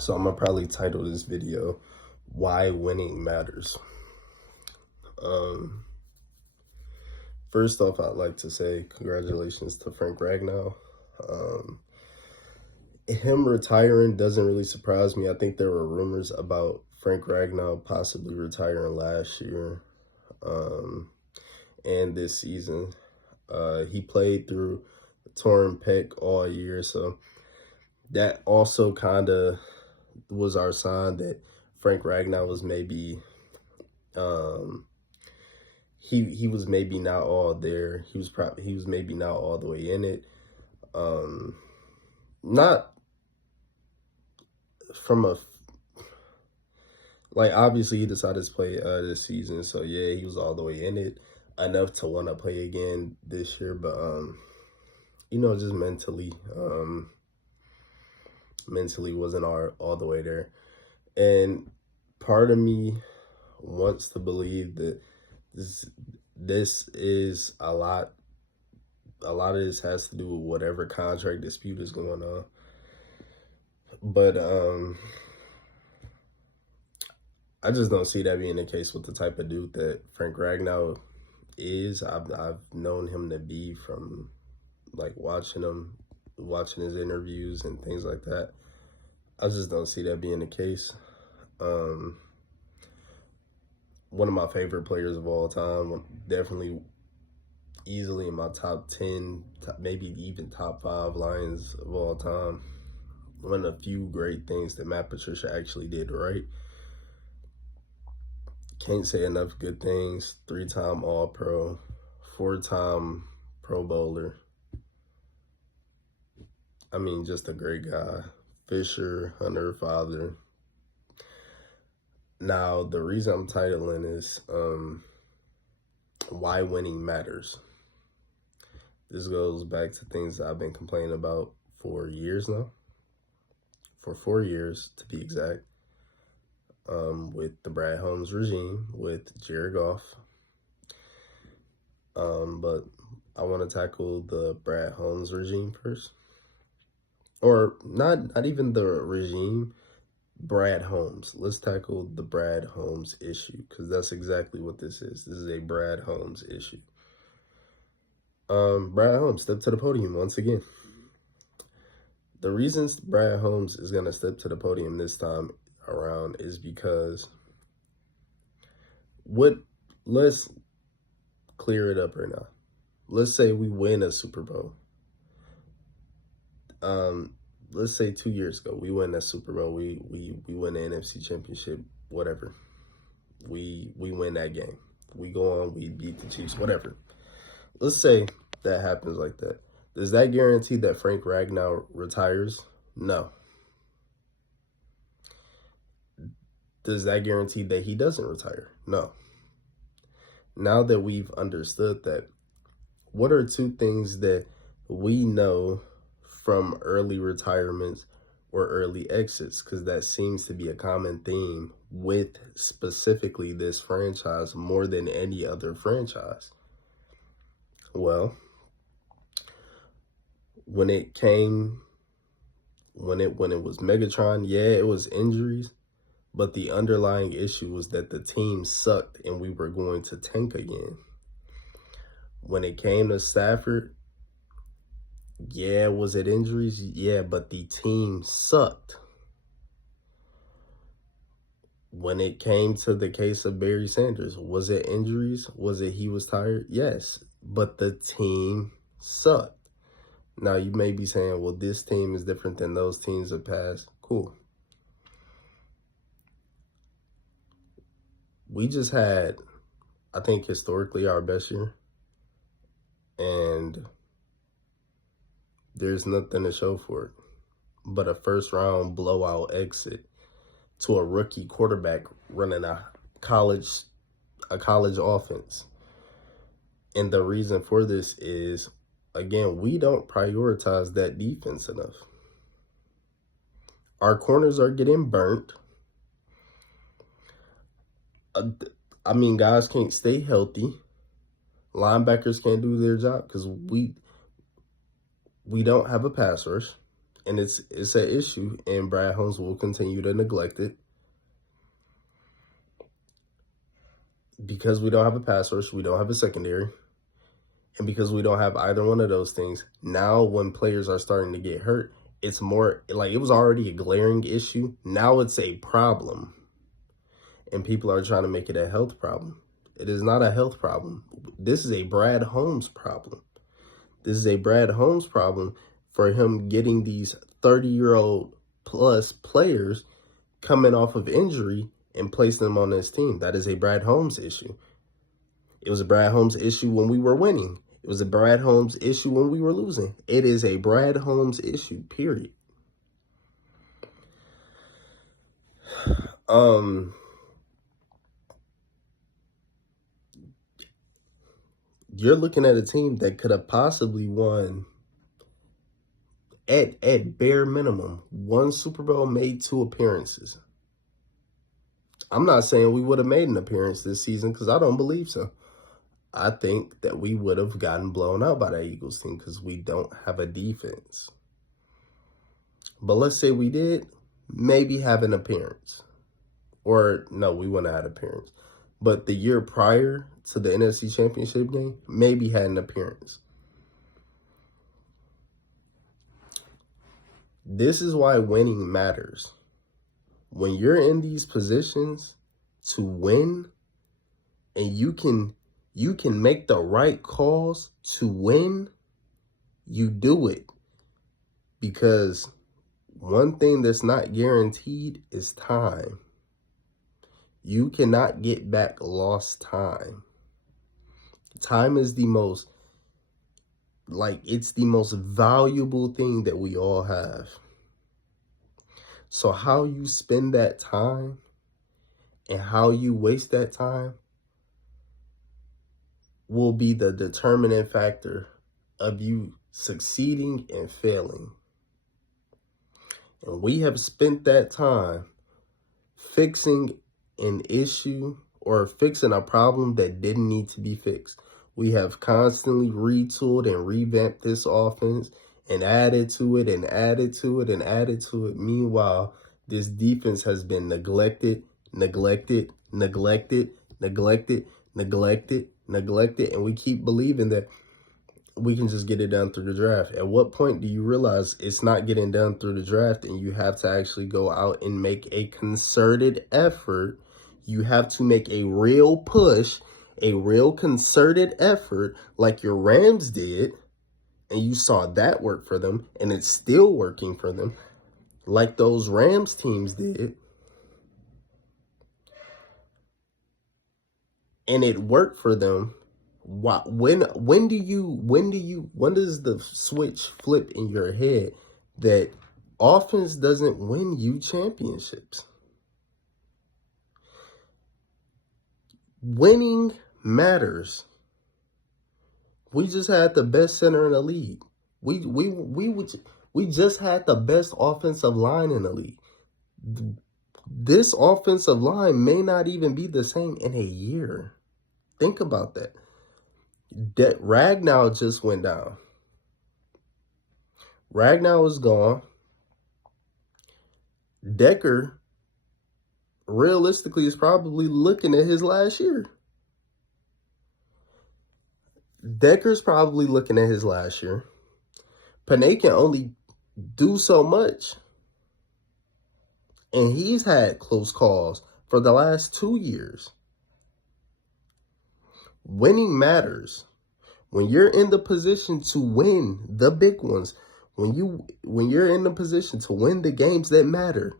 So I'm gonna probably title this video "Why Winning Matters." Um, First off, I'd like to say congratulations to Frank Ragnow. Um, him retiring doesn't really surprise me. I think there were rumors about Frank Ragnow possibly retiring last year um, and this season. He played through torn pec all year, so that also kind of was our sign that Frank Ragnow was maybe um, he was maybe not all there. He was maybe not all the way in it. Um, Not from a like obviously he decided to play this season, so yeah, he was all the way in it enough to want to play again this year, but just mentally wasn't all the way there. And part of me wants to believe that this this is a lot of this has to do with whatever contract dispute is going on. But I just don't see that being the case with the type of dude that Frank Ragnow is. I've known him to be from like watching his interviews and things like that. I just don't see that being the case. Um, One of my favorite players of all time, definitely easily in my top 10, maybe even top 5 Lions of all time. One of the few great things that Matt Patricia actually did right. Can't say enough good things. 3-time All-Pro, 4-time Pro Bowler. I mean, just a great guy. Fisher, Hunter, father. Now, the reason I'm titling is Why Winning Matters. This goes back to things I've been complaining about for years now. For 4 years, to be exact. With the Brad Holmes regime, with Jared Goff. But I want to tackle the Brad Holmes regime first. Or not even the regime, Brad Holmes. Let's tackle the Brad Holmes issue, because that's exactly what this is. This is a Brad Holmes issue. Brad Holmes stepped to the podium once again. The reasons Brad Holmes is going to step to the podium this time around is because let's clear it up right now. Let's say we win a Super Bowl. Let's say 2 years ago we win that Super Bowl. We win the NFC Championship, whatever. We win that game. We go on, we beat the Chiefs, whatever. Let's say that happens like that. Does that guarantee that Frank Ragnow retires? No. Does that guarantee that he doesn't retire? No. Now that we've understood that, what are 2 things that we know from early retirements or early exits? Because that seems to be a common theme with specifically this franchise more than any other franchise. Well, when it was Megatron, yeah, it was injuries, but the underlying issue was that the team sucked and we were going to tank again. When it came to Stafford, yeah, was it injuries? Yeah, but the team sucked. When it came to the case of Barry Sanders, was it injuries? Was it he was tired? Yes, but the team sucked. Now, you may be saying, well, this team is different than those teams of past. Cool. We just had, I think, historically our best year. And there's nothing to show for it but a first-round blowout exit to a rookie quarterback running a college offense. And the reason for this is, again, we don't prioritize that defense enough. Our corners are getting burnt. I mean, guys can't stay healthy. Linebackers can't do their job because we don't have a pass rush. And it's an issue, and Brad Holmes will continue to neglect it because we don't have a pass rush, we don't have a secondary, and because we don't have either one of those things. Now, when players are starting to get hurt, it's more like it was already a glaring issue. Now it's a problem, and people are trying to make it a health problem. It is not a health problem. This is a Brad Holmes problem. This is a Brad Holmes problem for him getting these 30-year-old plus players coming off of injury and placing them on this team. That is a Brad Holmes issue. It was a Brad Holmes issue when we were winning. It was a Brad Holmes issue when we were losing. It is a Brad Holmes issue, period. You're looking at a team that could have possibly won, at bare minimum, one Super Bowl, made 2 appearances. I'm not saying we would have made an appearance this season because I don't believe so. I think that we would have gotten blown out by that Eagles team because we don't have a defense. But let's say we did, maybe have an appearance. Or, no, we wouldn't have had an appearance. But the year prior to the NFC Championship game, maybe had an appearance. This is why winning matters. When you're in these positions to win, and you can make the right calls to win, you do it. Because one thing that's not guaranteed is time. You cannot get back lost time. Time is the most, it's the most valuable thing that we all have. So how you spend that time and how you waste that time will be the determining factor of you succeeding and failing. And we have spent that time fixing an issue or fixing a problem that didn't need to be fixed. We have constantly retooled and revamped this offense and added to it and added to it and added to it. Meanwhile, this defense has been neglected, and we keep believing that we can just get it done through the draft. At what point do you realize it's not getting done through the draft and you have to actually go out and make a concerted effort? You have to make a real push, a real concerted effort like your Rams did, and you saw that work for them, and it's still working for them, like those Rams teams did. And it worked for them. When does the switch flip in your head that offense doesn't win you championships? Winning matters. We just had the best center in the league. We just had the best offensive line in the league. This offensive line may not even be the same in a year. Think about that. Ragnow just went down. Ragnow is gone. Decker, realistically, is probably looking at his last year. Decker's probably looking at his last year. Panay can only do so much. And he's had close calls for the last 2 years. Winning matters. When you're in the position to win the big ones, when you're in the position to win the games that matter,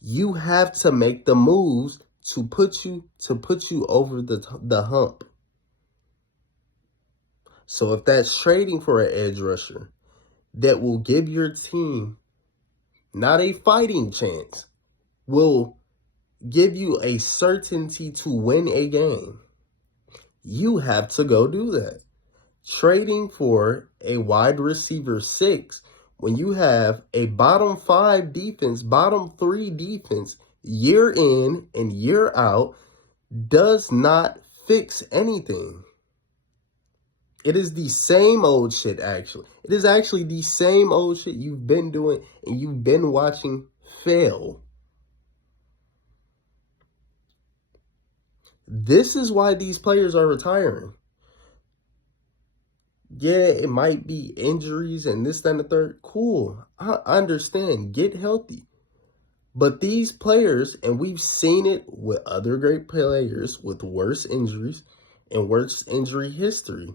you have to make the moves to put you over the hump. So if that's trading for an edge rusher that will give your team not a fighting chance, will give you a certainty to win a game, you have to go do that. Trading for a wide receiver 6 when you have a bottom 5 defense, bottom 3 defense, year in and year out, does not fix anything. It is the same old shit, actually. It is actually the same old shit you've been doing and you've been watching fail. This is why these players are retiring. Yeah, it might be injuries and this, that, and the third. Cool. I understand. Get healthy. But these players, and we've seen it with other great players with worse injuries and worse injury history.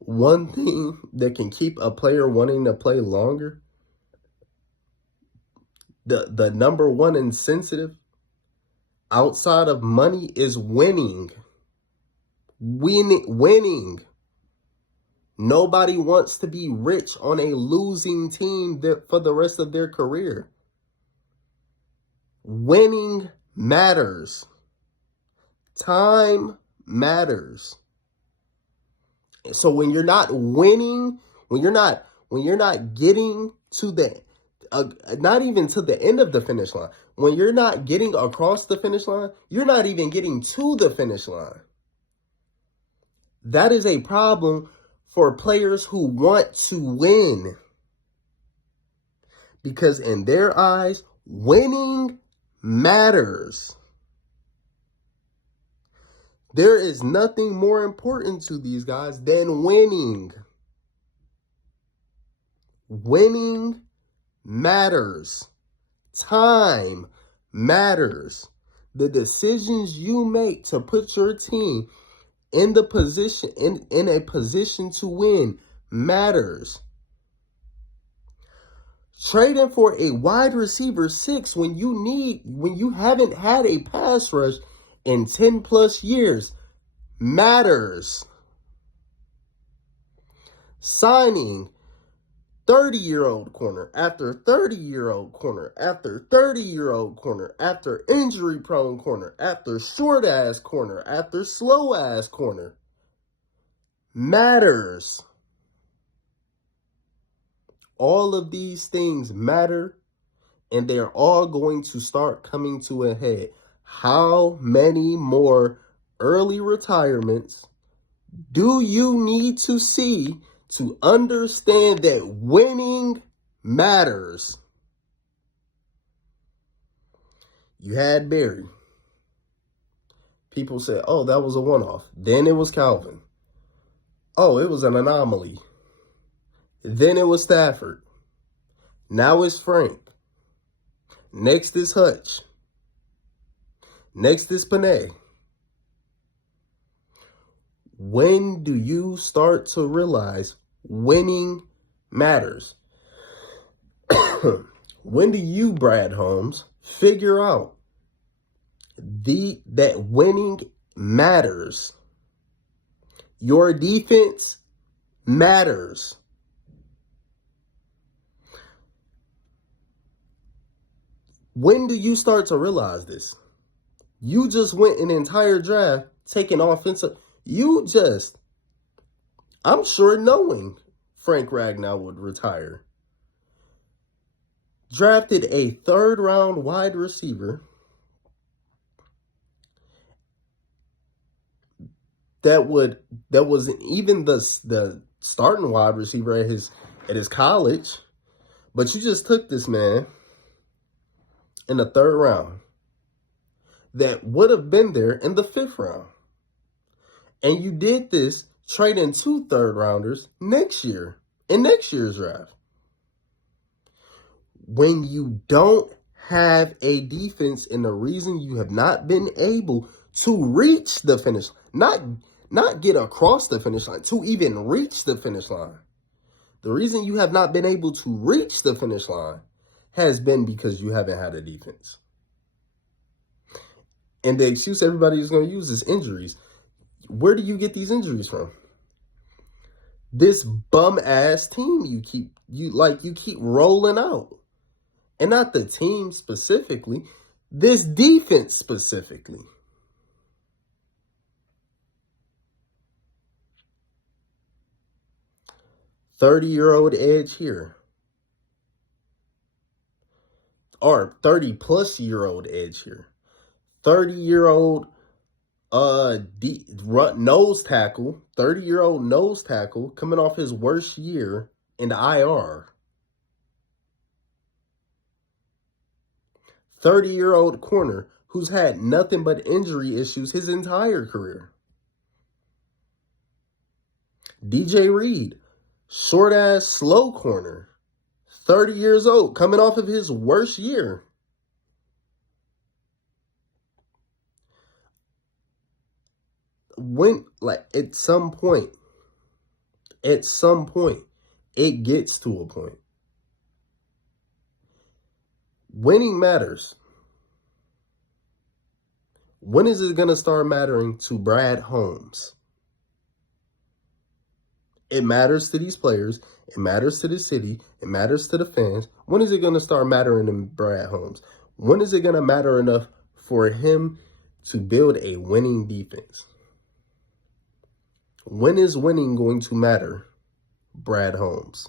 One thing that can keep a player wanting to play longer, the number one incentive outside of money is winning. Winning. Nobody wants to be rich on a losing team for the rest of their career. Winning matters. Time matters. So when you're not winning, when you're not getting to the not even to the end of the finish line, when you're not getting across the finish line, you're not even getting to the finish line. That is a problem for players who want to win. Because in their eyes, winning matters. There is nothing more important to these guys than winning. Winning matters. Time matters. The decisions you make to put your team in the position, in a position to win matters. Trading for a wide receiver 6 when you haven't had a pass rush in 10 plus years matters. Signing 30-year-old corner after 30-year-old corner after 30-year-old corner after injury-prone corner after short-ass corner after slow-ass corner matters. All of these things matter, and they're all going to start coming to a head. How many more early retirements do you need to see to understand that winning matters? You had Barry. People said, oh, that was a one-off. Then it was Calvin. Oh, it was an anomaly. Then it was Stafford. Now it's Frank. Next is Hutch. Next is Panay. When do you start to realize winning matters? When do you, Brad Holmes, figure out that winning matters? Your defense matters. When do you start to realize this? You just went an entire draft taking offensive. I'm sure knowing Frank Ragnow would retire, drafted a third-round wide receiver that wasn't even the starting wide receiver at his college, but you just took this man in the third round that would have been there in the fifth round. And you did this trading 2 third-rounders next year, in next year's draft. When you don't have a defense, and the reason you have not been able to reach the finish, not get across the finish line, to even reach the finish line. The reason you have not been able to reach the finish line has been because you haven't had a defense. And the excuse everybody is going to use is injuries. Where do you get these injuries from? This bum ass team you keep rolling out. And not the team specifically, this defense specifically. $30-year-old edge here. Or 30-plus-year-old edge here. 30-year-old Nose tackle, 30-year-old nose tackle, coming off his worst year in the IR. 30-year-old corner who's had nothing but injury issues his entire career. DJ Reed, short-ass slow corner, 30 years old, coming off of his worst year. At some point, it gets to a point. Winning matters. When is it going to start mattering to Brad Holmes? It matters to these players. It matters to the city. It matters to the fans. When is it going to start mattering to Brad Holmes? When is it going to matter enough for him to build a winning defense? When is winning going to matter, Brad Holmes?